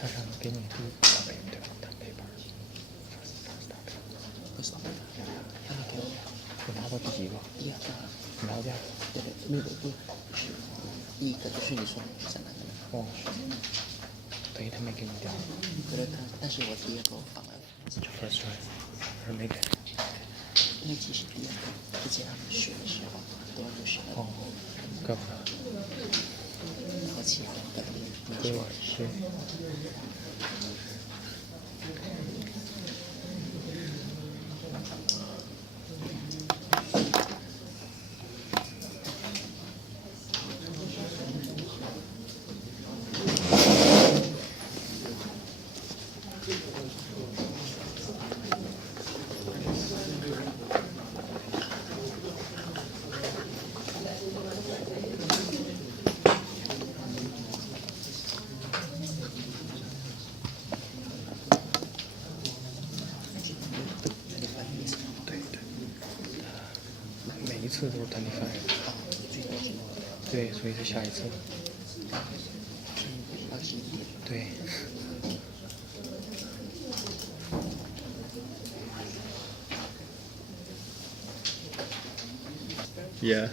他让给你第一大杯，对吧？大杯吧。为什么？他给我你拿到第几个？第二个。你拿到第二个？对对，没有不，第一个就是你说在哪个？哦，等于他没给你第二个。对对，但是我第二个我放了。就 first try，还是没给。因为其实第二个之前他们学的时候，很多人都学了。哦，怪不得。然后其他的对对。每一次都是25。对，所以是下一次。对。Yeah.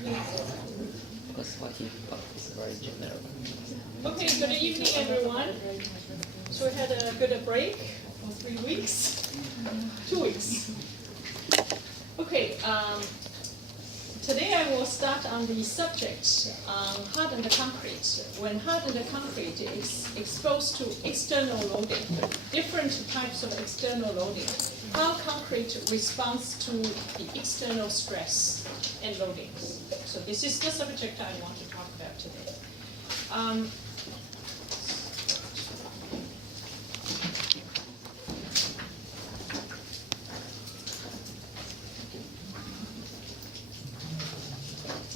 That's why he is very general. Okay, good evening, everyone. So we had a good break for 3 weeks, 2 weeks. Okay, today I will start on the subject hardened concrete. When hardened concrete is exposed to external loading, different types of external loading, how concrete responds to the external stress and loading. So this is the subject I want to talk about today.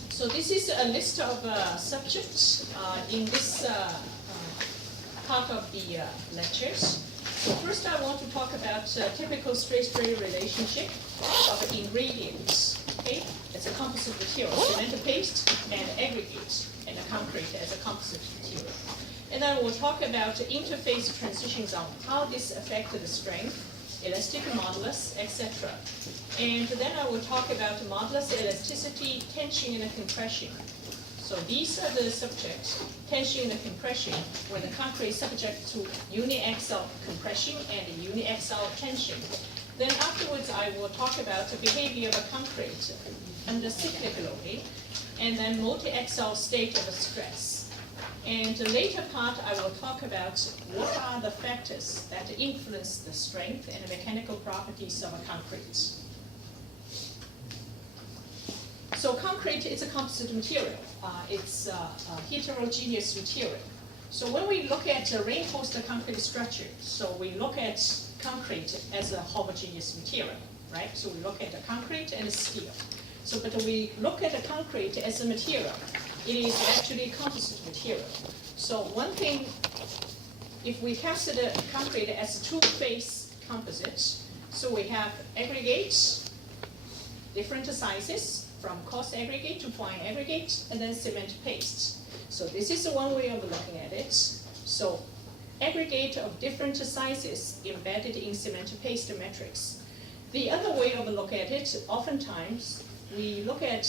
So this is a list of subjects in this part of the lectures. So first I want to talk about typical stress-strain relationship of ingredients. Okay, it's a composite material, cement paste and aggregate, and a concrete as a composite material. And then we'll talk about interface transitions on how this affects the strength, elastic modulus, etc. And then I will talk about modulus, elasticity, tension, and compression. So these are the subjects, tension and compression, when the concrete is subject to uniaxial compression and uniaxial tension. Then afterwards I will talk about the behavior of a concrete under cyclic loading, and then multi-axial state of stress. And the later part I will talk about what are the factors that influence the strength and the mechanical properties of a concrete. So concrete is a composite material. It's a heterogeneous material. So when we look at reinforced concrete structure, so we look at concrete as a homogeneous material, right? So we look at the concrete and steel. So but we look at the concrete as a material. It is actually a composite material. So one thing, if we tested the concrete as a two-phase composite, so we have aggregates, different sizes, from coarse aggregate to fine aggregate, and then cement paste. So this is one way of looking at it. So aggregate of different sizes embedded in cement paste matrix. The other way of look at it, oftentimes we look at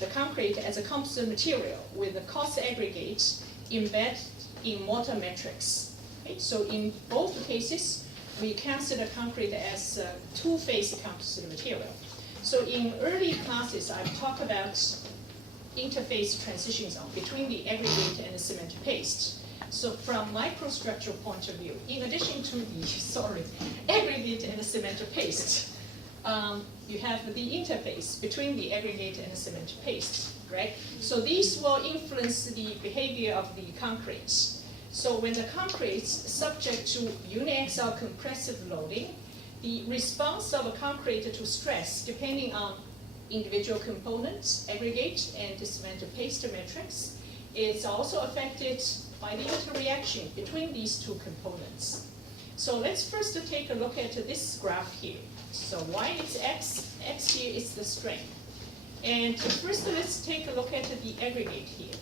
the concrete as a composite material with a coarse aggregate embedded in mortar matrix. Okay? So in both cases, we consider concrete as a two-phase composite material. So in early classes, I've talked about interface transition zone between the aggregate and the cement paste. So from microstructural point of view, in addition to the, aggregate and the cement paste, you have the interface between the aggregate and the cement paste, right? So these will influence the behavior of the concrete. So when the concrete is subject to uniaxial compressive loading, the response of a concrete to stress, depending on individual components, aggregate and the cement paste matrix, is also affected by the interaction between these two components. So let's first take a look at this graph here. So y is x, x here is the strength. And first let's take a look at the aggregate here.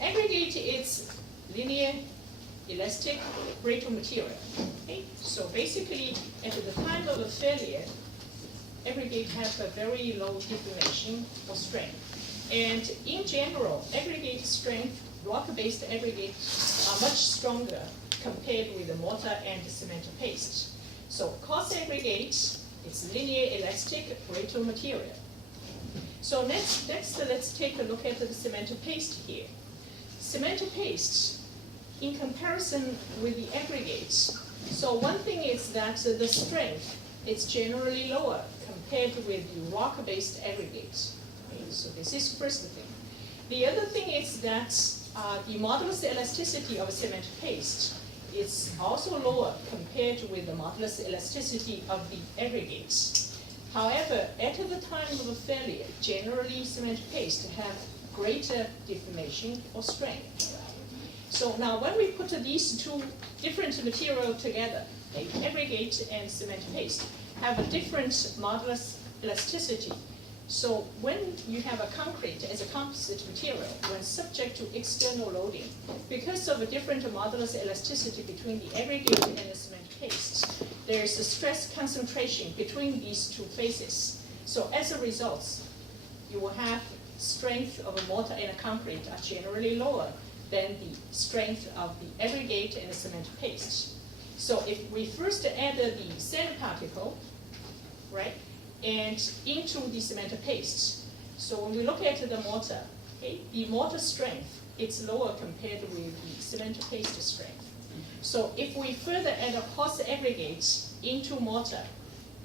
Aggregate is linear, elastic, brittle material. Okay? So basically, at the time of a failure, aggregate has a very low deformation or strength. And in general, aggregate strength, rock-based aggregates are much stronger compared with the mortar and the cement paste. So coarse aggregate is linear, elastic, brittle material. So next let's take a look at the cement paste here. Cement paste, in comparison with the aggregates, so one thing is that the strength is generally lower compared with the rock-based aggregates. Okay, so this is first thing. The other thing is that the modulus elasticity of cement paste is also lower compared with the modulus elasticity of the aggregates. However, at the time of a failure, generally cement paste have greater deformation or strength. So now when we put these two different materials together, okay, aggregate and cement paste have a different modulus elasticity. So when you have a concrete as a composite material, when subject to external loading, because of a different modulus elasticity between the aggregate and the cement paste, there is a stress concentration between these two phases. So as a result, you will have strength of a mortar and a concrete are generally lower than the strength of the aggregate and the cement paste. So if we first add the sand particle, right, and into the cement paste, so when we look at the mortar, okay, the mortar strength is lower compared with the cement paste strength. So if we further add a coarse aggregate into mortar,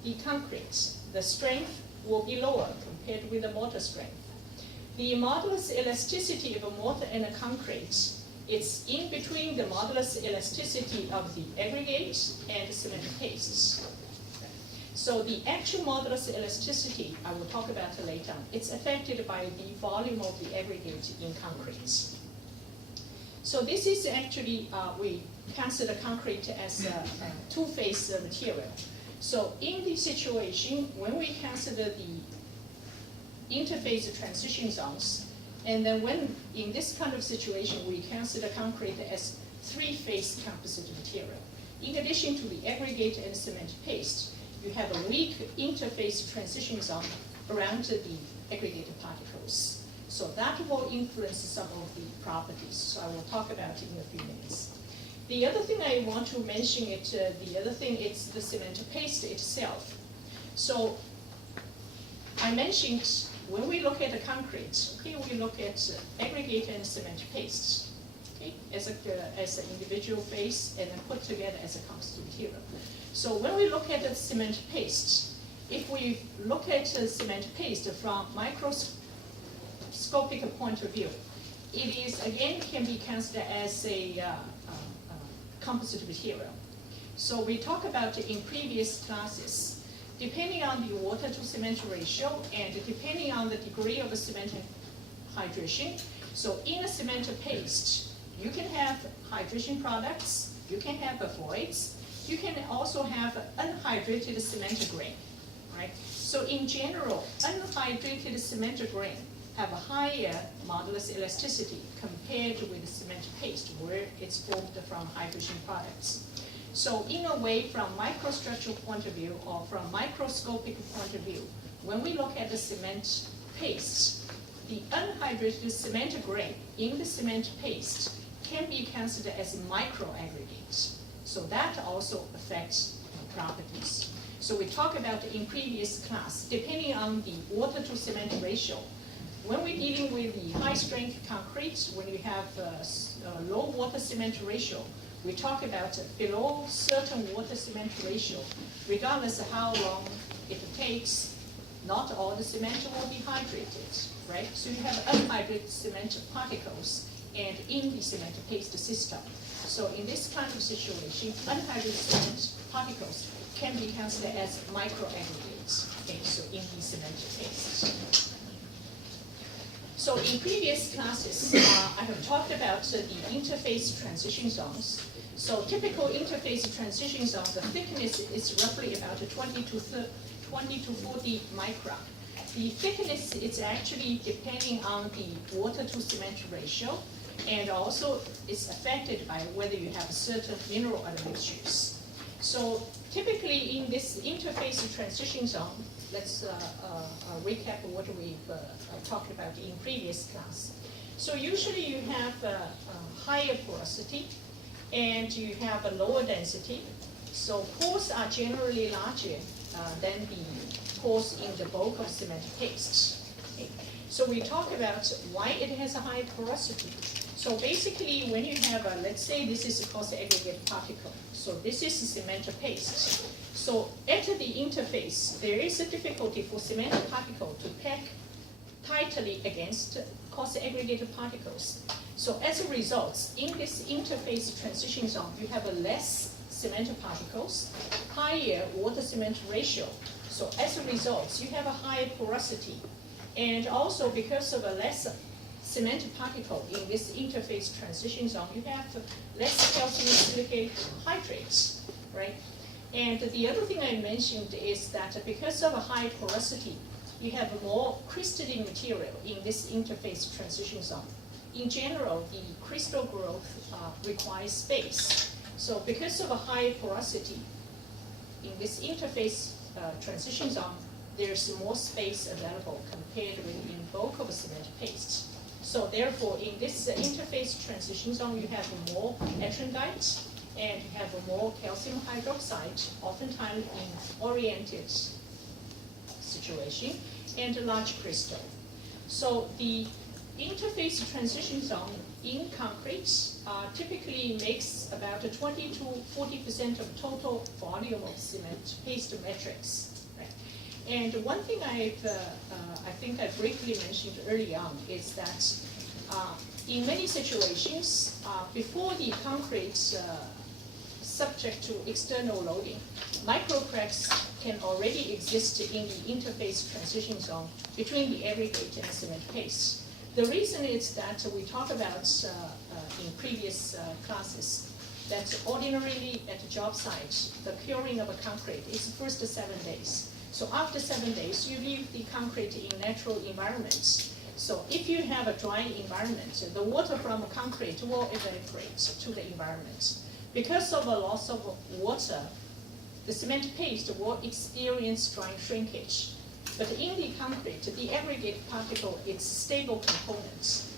the concrete, the strength will be lower compared with the mortar strength. The modulus elasticity of a mortar and a concrete, it's in between the modulus elasticity of the aggregate and the cement paste. So the actual modulus elasticity, I will talk about it later on, it's affected by the volume of the aggregate in concrete. So this is actually, we consider concrete as a two-phase material. So in this situation, when we consider the interface transition zones, and then when in this kind of situation, we consider concrete as three-phase composite material. In addition to the aggregate and cement paste, you have a weak interface transition zone around the aggregated particles. So that will influence some of the properties. So I will talk about it in a few minutes. The other thing I want to mention is the cement paste itself. So I mentioned when we look at the concrete, okay, we look at aggregate and cement paste, okay, as an individual phase and then put together as a composite material. So when we look at the cement paste, if we look at the cement paste from microscopic point of view, it is again can be considered as a composite material. So we talked about in previous classes, depending on the water to cement ratio and depending on the degree of the cement hydration. So in a cement paste, you can have hydration products, you can have voids, you can also have unhydrated cement grain, right? So in general, unhydrated cement grain have a higher modulus elasticity compared with cement paste, where it's formed from hydrogen products. So in a way, from microstructural point of view or from microscopic point of view, when we look at the cement paste, the unhydrated cement grain in the cement paste can be considered as microaggregates. So that also affects properties. So we talked about in previous class, depending on the water to cement ratio, when we're dealing with the high strength concrete, when you have a low water cement ratio, we talk about below certain water cement ratio, regardless of how long it takes, not all the cement will be hydrated, right? So you have unhydrated cement particles and in the cement paste system. So in this kind of situation, unhydrated cement particles can be considered as microaggregates, okay, so in the cement paste. So in previous classes, I have talked about the interface transition zones. So typical interface transition zone, the thickness is roughly about 20 to 40 micron. The thickness is actually depending on the water to cement ratio, and also it's affected by whether you have certain mineral admixtures. So typically in this interface transition zone, let's recap what we've talked about in previous class. So usually you have a higher porosity and you have a lower density. So pores are generally larger than the pores in the bulk of cement paste. Okay. So we talk about why it has a high porosity. So basically when you have a, let's say this is a coarse aggregate particle. So this is cement paste. So at the interface, there is a difficulty for cement particle to pack tightly against coarse aggregated particles. So as a result, in this interface transition zone, you have a less cement particles, higher water-cement ratio. So as a result, you have a higher porosity. And also because of a less cement particle in this interface transition zone, you have less calcium silicate hydrates, right? And the other thing I mentioned is that because of a high porosity, you have more crystalline material in this interface transition zone. In general, the crystal growth requires space. So because of a high porosity, in this interface transition zone, there's more space available compared with in bulk of cement paste. So therefore, in this interface transition zone, you have more etringite and you have more calcium hydroxide, oftentimes in oriented situation, and a large crystal. So the interface transition zone in concrete typically makes about 20 to 40% of total volume of cement paste matrix. Right? And one thing I think I briefly mentioned early on is that in many situations, before the concrete subject to external loading, microcracks can already exist in the interface transition zone between the aggregate and cement paste. The reason is that we talked about in previous classes that ordinarily at the job site, the curing of a concrete is the first 7 days. So after 7 days, you leave the concrete in natural environment. So if you have a dry environment, the water from concrete will evaporate to the environment. Because of a loss of water, the cement paste will experience drying shrinkage. But in the concrete, the aggregate particle is stable components.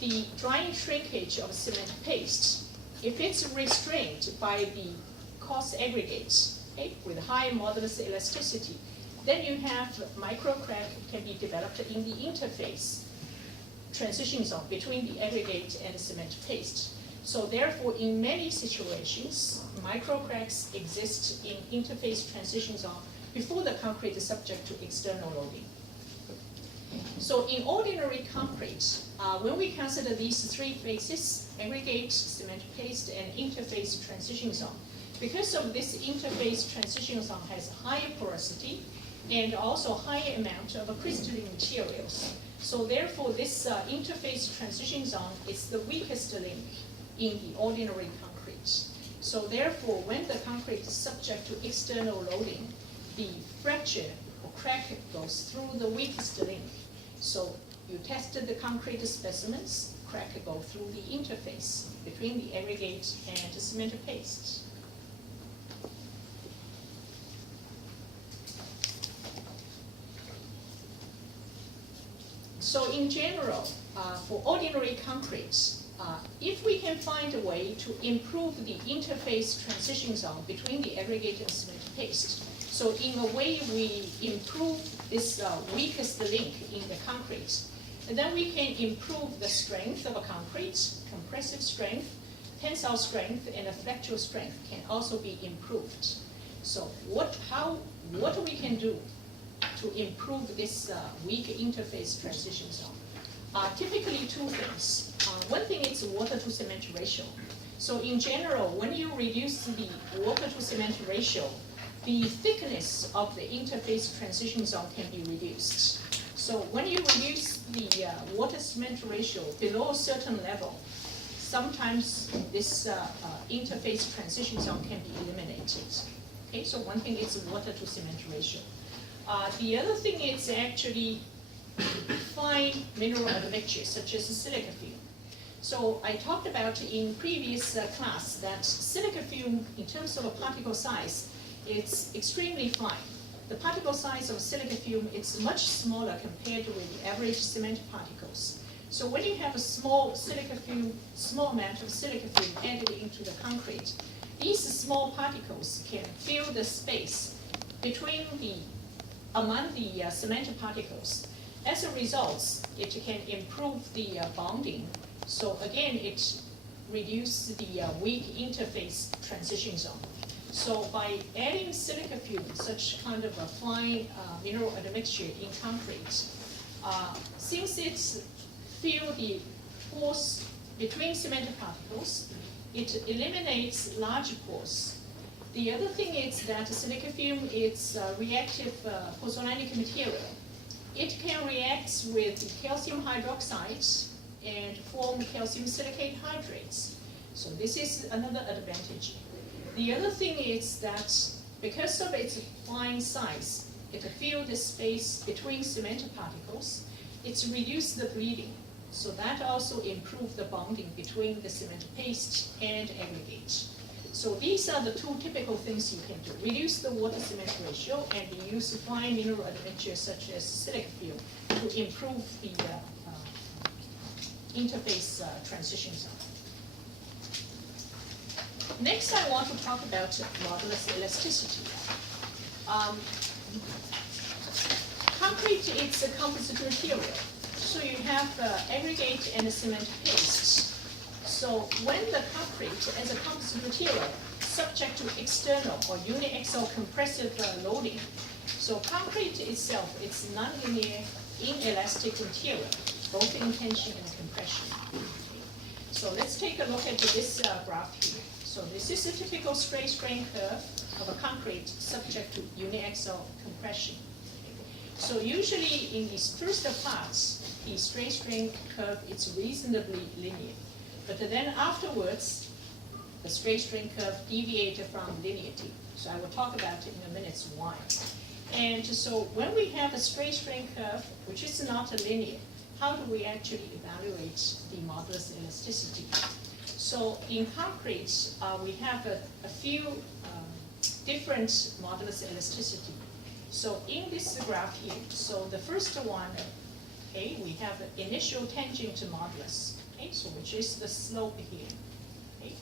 The drying shrinkage of cement paste, if it's restrained by the coarse aggregates, okay, with high modulus elasticity, then you have microcrack can be developed in the interface transition zone between the aggregate and the cement paste. So therefore, in many situations, microcracks exist in interface transition zone before the concrete is subject to external loading. So in ordinary concrete, when we consider these three phases, aggregate, cement paste, and interface transition zone, because of this interface transition zone has higher porosity and also higher amount of crystalline materials. So therefore, this interface transition zone is the weakest link in the ordinary concrete. So therefore, when the concrete is subject to external loading, the fracture or crack goes through the weakest link. So you tested the concrete specimens, crack go through the interface between the aggregate and the cement paste. So in general, for ordinary concretes, if we can find a way to improve the interface transition zone between the aggregate and cement paste, so in a way we improve this weakest link in the concrete, and then we can improve the strength of a concrete, compressive strength, tensile strength, and flexural strength can also be improved. So what we can do to improve this weak interface transition zone? Typically two things. One thing is water to cement ratio. So in general, when you reduce the water to cement ratio, the thickness of the interface transition zone can be reduced. So when you reduce the water cement ratio below a certain level, sometimes this interface transition zone can be eliminated. Okay, so one thing is water to cement ratio. The other thing is actually fine mineral admixtures such as silica fume. So I talked about in previous class that silica fume, in terms of a particle size, it's extremely fine. The particle size of silica fume is much smaller compared with the average cement particles. So when you have a small amount of silica fume added into the concrete, these small particles can fill the space among the cement particles. As a result, it can improve the bonding. So again, it reduces the weak interface transition zone. So by adding silica fume, such kind of a fine mineral admixture in concrete, since it's fill the pores between cement particles, it eliminates large pores. The other thing is that silica fume is a reactive pozzolanic material. It can react with calcium hydroxide and form calcium silicate hydrates. So this is another advantage. The other thing is that because of its fine size, it fills the space between cement particles. It's reduced the bleeding. So that also improves the bonding between the cement paste and aggregate. So these are the two typical things you can do. Reduce the water-cement ratio and use fine mineral admixtures such as silica fume to improve the interface transition zone. Next, I want to talk about modulus elasticity. Concrete is a composite material. So you have aggregate and cement paste. So when the concrete as a composite material subject to external or uniaxial compressive loading, so concrete itself is nonlinear, inelastic material, both in tension and compression. So let's take a look at this graph here. So this is a typical straight strain curve of a concrete subject to uniaxial compression. So usually in these first parts, the straight strain curve is reasonably linear. But then afterwards, the straight strain curve deviated from linearity. So I will talk about it in a minute why. And so when we have a straight strain curve, which is not linear, how do we actually evaluate the modulus elasticity? So in concrete, we have a few different modulus elasticity. So in this graph here, so the first one, okay, we have initial tangent modulus. Okay, so which is the slope here. Okay.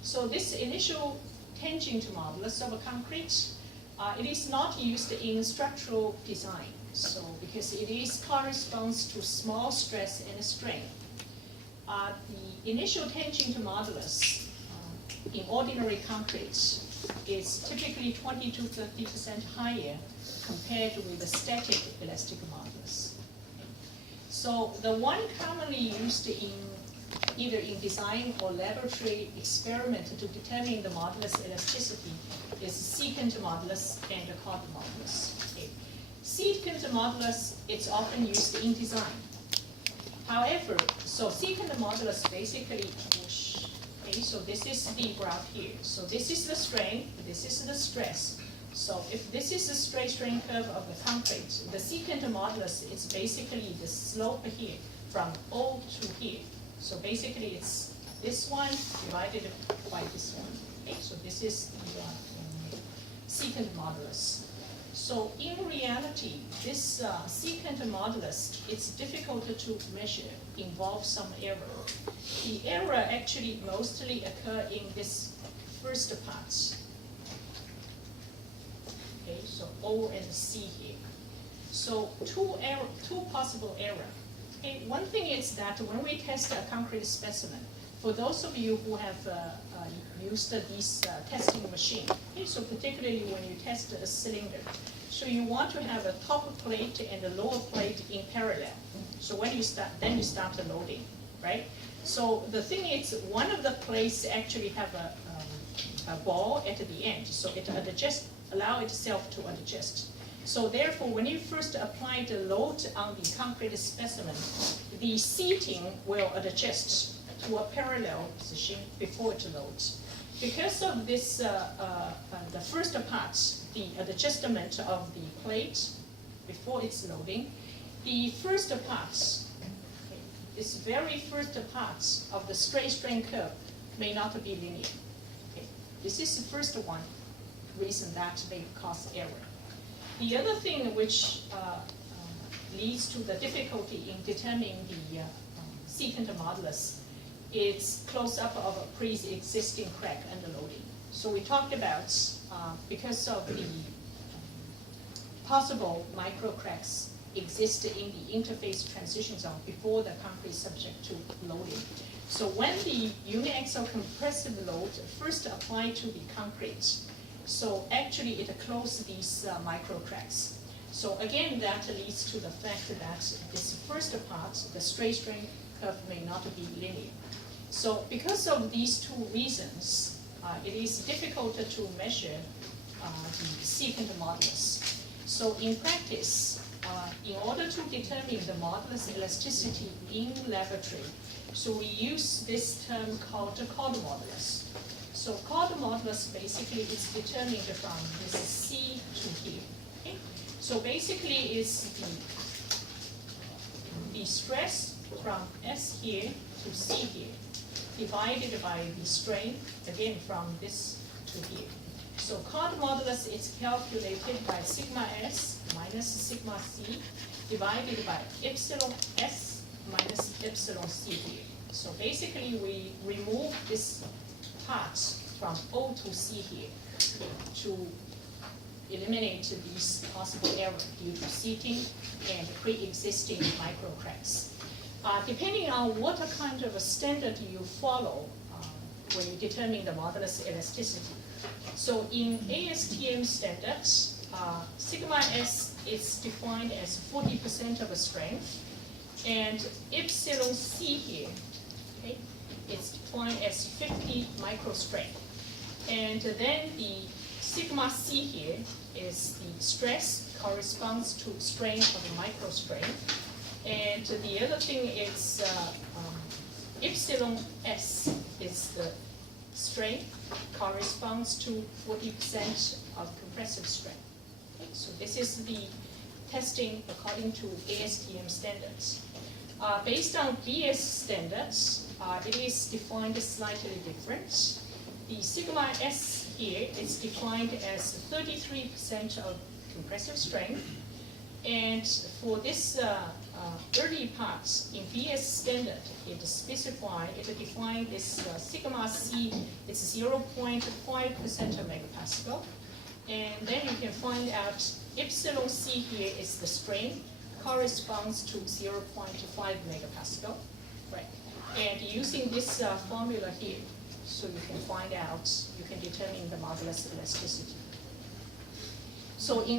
So this initial tangent modulus of a concrete, it is not used in structural design. So because it corresponds to small stress and strain. The initial tangent modulus in ordinary concrete is typically 20 to 30% higher compared with the static elastic modulus. Okay. So the one commonly used in either in design or laboratory experiment to determine the modulus elasticity is secant modulus and the Codd modulus. Okay. Secant modulus is often used in design. However, so secant modulus basically, okay, so this is the graph here. So this is the strain, this is the stress. So if this is a straight strain curve of the concrete, the secant modulus is basically the slope here from O to here. So basically it's this one divided by this one. Okay, so this is the secant modulus. So in reality, this secant modulus, it's difficult to measure, involves some error. The error actually mostly occur in this first part. Okay, so O and C here. So two possible error. Okay, one thing is that when we test a concrete specimen, for those of you who have used these testing machine, okay, so particularly when you test a cylinder, so you want to have a top plate and a lower plate in parallel. So when you start, then you start the loading, right? So the thing is, one of the plates actually have a ball at the end, so it allow itself to adjust. So therefore, when you first apply the load on the concrete specimen, the seating will adjust to a parallel position before it loads. Because of this, the first part, the adjustment of the plate before it's loading, the first part, okay, this very first part of the straight strain curve may not be linear. Okay. This is the first one reason that may cause error. The other thing which leads to the difficulty in determining the secant modulus is close-up of a pre-existing crack under loading. So we talked about, because of the possible micro cracks exist in the interface transition zone before the concrete is subject to loading. So when the uniaxial compressive load first applied to the concrete, so actually it closes these micro cracks. So again, that leads to the fact that this first part, the straight strain curve, may not be linear. So because of these two reasons, it is difficult to measure the secant modulus. So in practice, in order to determine the modulus elasticity in laboratory, so we use this term called the chord modulus. So chord modulus basically is determined from this C to here. Okay? So basically it's the stress from S here to C here, divided by the strain, again from this to here. So chord modulus is calculated by sigma S minus sigma C divided by epsilon S minus epsilon C here. So basically we remove this part from O to C here to eliminate these possible errors due to seating and pre-existing micro cracks. Depending on what kind of a standard you follow when you determine the modulus elasticity. So in ASTM standards, sigma S is defined as 40% of a strength, and epsilon C here, okay, it's defined as 50 microstrain. And then the sigma C here is the stress corresponds to strain of a microstrain. And the other thing is epsilon S is the strain corresponds to 40% of compressive strain. Okay, so this is the testing according to ASTM standards. Based on BS standards, it is defined slightly different. The sigma S here is defined as 33% of compressive strength. And for this early parts in BS standard, it defines this sigma C is 0.5% of megapascal. And then you can find out epsilon C here is the strain, corresponds to 0.5 megapascal. Right. And using this formula here, so you can find out, you can determine the modulus elasticity. So in